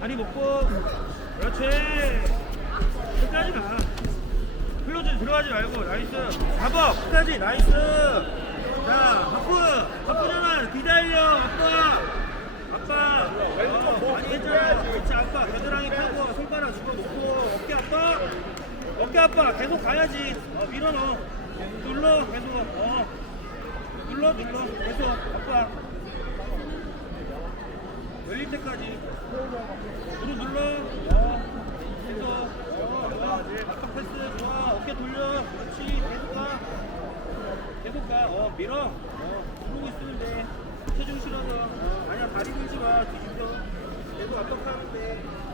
다리 먹고. 그렇지. 끝까지 가. 클로즈 들어가지 말고 나이스. 잡아 끝까지. 나이스. 자 바쁘 바쁘잖아. 기다려 아빠. 아빠. 어, 많이 했잖아 그렇지 아빠 겨드랑이 펴고 손가락 집어넣고. 어깨 아빠 어깨 아빠 계속 가야지. 어, 밀어넣어. 눌러 계속. 어. 눌러 눌러. 계속. 아빠 열릴 때까지 무릎 눌러 어 계속 어 아빠 패스 좋아 어깨 돌려 그렇지 계속 가 계속 가어 밀어 어 누르고 있으면 돼 체중 실어서 어 아니야 다리 들지 마 뒤집어 계속 압박하면 돼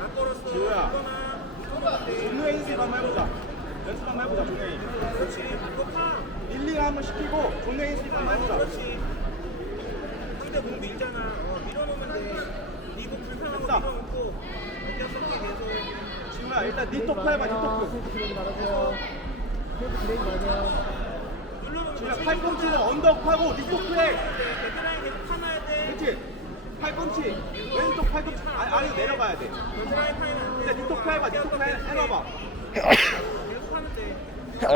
안 걸었어 지호야. 종료 연습 한번 해보자. 연습 한번 해보자, 종료. 그렇지 이거 파 1, 2 한번 시키고 종료 연습 한번 해보자. 그렇지. 상대 공 밀잖아. 어, 밀어놓으면 돼. 네공 불편하고. 밀어놓고 어깨 섞게 계속. 지우야, 일단 니토크 해봐, 니토크. 눌러놓으면 지우야, 돼. 팔꿈치는 언덕하고 니토크 해. 베테랑이 계속 파놔야 돼. 그렇지? 팔꿈치, 왼쪽 팔꿈치 아, 아래로 내려가야 돼. 베테랑이 파이면 안 돼. 일단 니토크 해봐, 니토크 해, 해봐봐. 계속 파면 돼.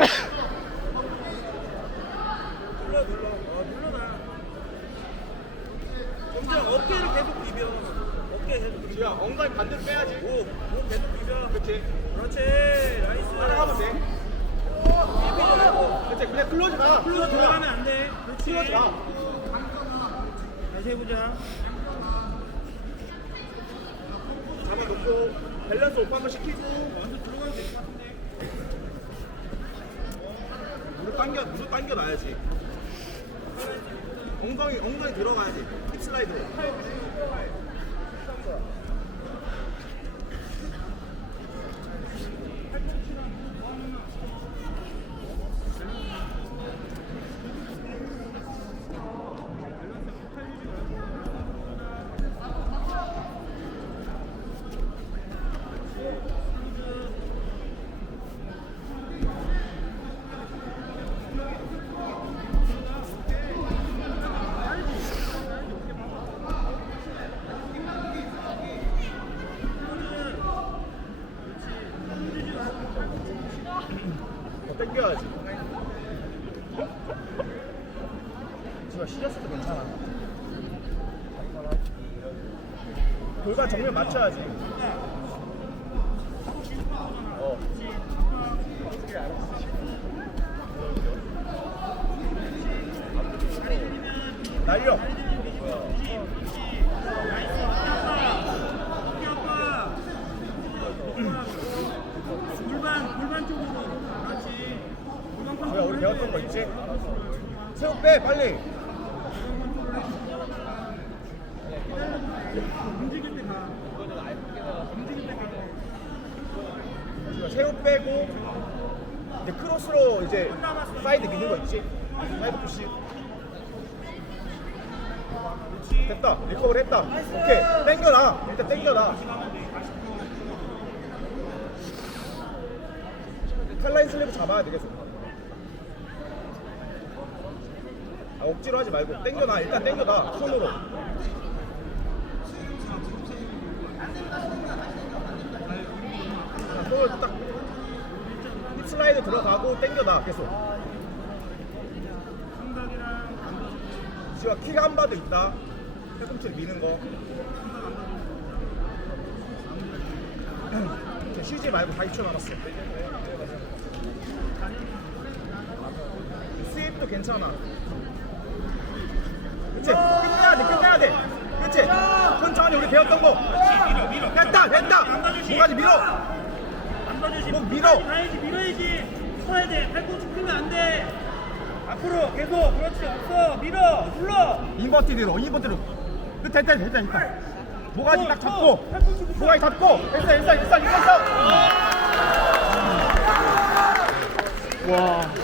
눌러 눌러. 어 눌러놔. 점점 어깨를 계속 비벼. 어깨 계속 비벼. 지우야, 엉덩이 반대로 빼야지. 오, 오 계속 비벼. 그렇지? 그렇지. 나이스. 따라가면 돼. 말고. 그렇지, 그냥 클로즈 가. 클로즈 들어가면 안 돼. 그렇지. 클로즈 가. 다시 해보자. 잡아놓고 밸런스 오빠 한번 시키고 먼저 들어가도 될것 같은데. 무릎 당겨 무릎 당겨 놔야지 엉덩이 엉덩이 들어가야지. 힙 슬라이드 더 당겨야지 지금 시렸어도 괜찮아. 골반 정면 맞춰야지. 어. 날려 골반 골반 쪽으로. 그렇지. 골반 뭐야 우리 배웠던 거 있지? 새우 빼 빨리. 움직일 새우 빼고 이제 크로스로 이제 사이드 미는 거 있지? 사이드 푸시. 됐다. 리커버리 했다. 오케이. 땡겨놔. 일단 땡겨놔. 칼라인 슬랩 잡아야 돼 계속 아, 억지로 하지 말고 땡겨놔. 일단 땡겨놔. 손으로. 자, 손을 딱 힙 슬라이드 들어가고 땡겨놔 계속. 지금 킥한 바도 있다. 팔꿈치를 미는 거. 쉬지 말고 다 2초 남았어. 스윕도 괜찮아 그치 끝내야 돼 끝내야 돼 그치 천천히 우리 배웠던 거 됐다 됐다 뭐가지 밀어 안. 목 밀어. 가야지 밀어야지. 서야 돼. 팔꿈치 풀면 안 돼. 앞으로 계속. 그렇지. 없어. 밀어. 눌러. 인버티 뒤로 인버티로 그 됐다 됐다 됐다 모가지 딱 잡고. 모가지 잡고 됐어 됐어 됐어 됐어 와 잘한다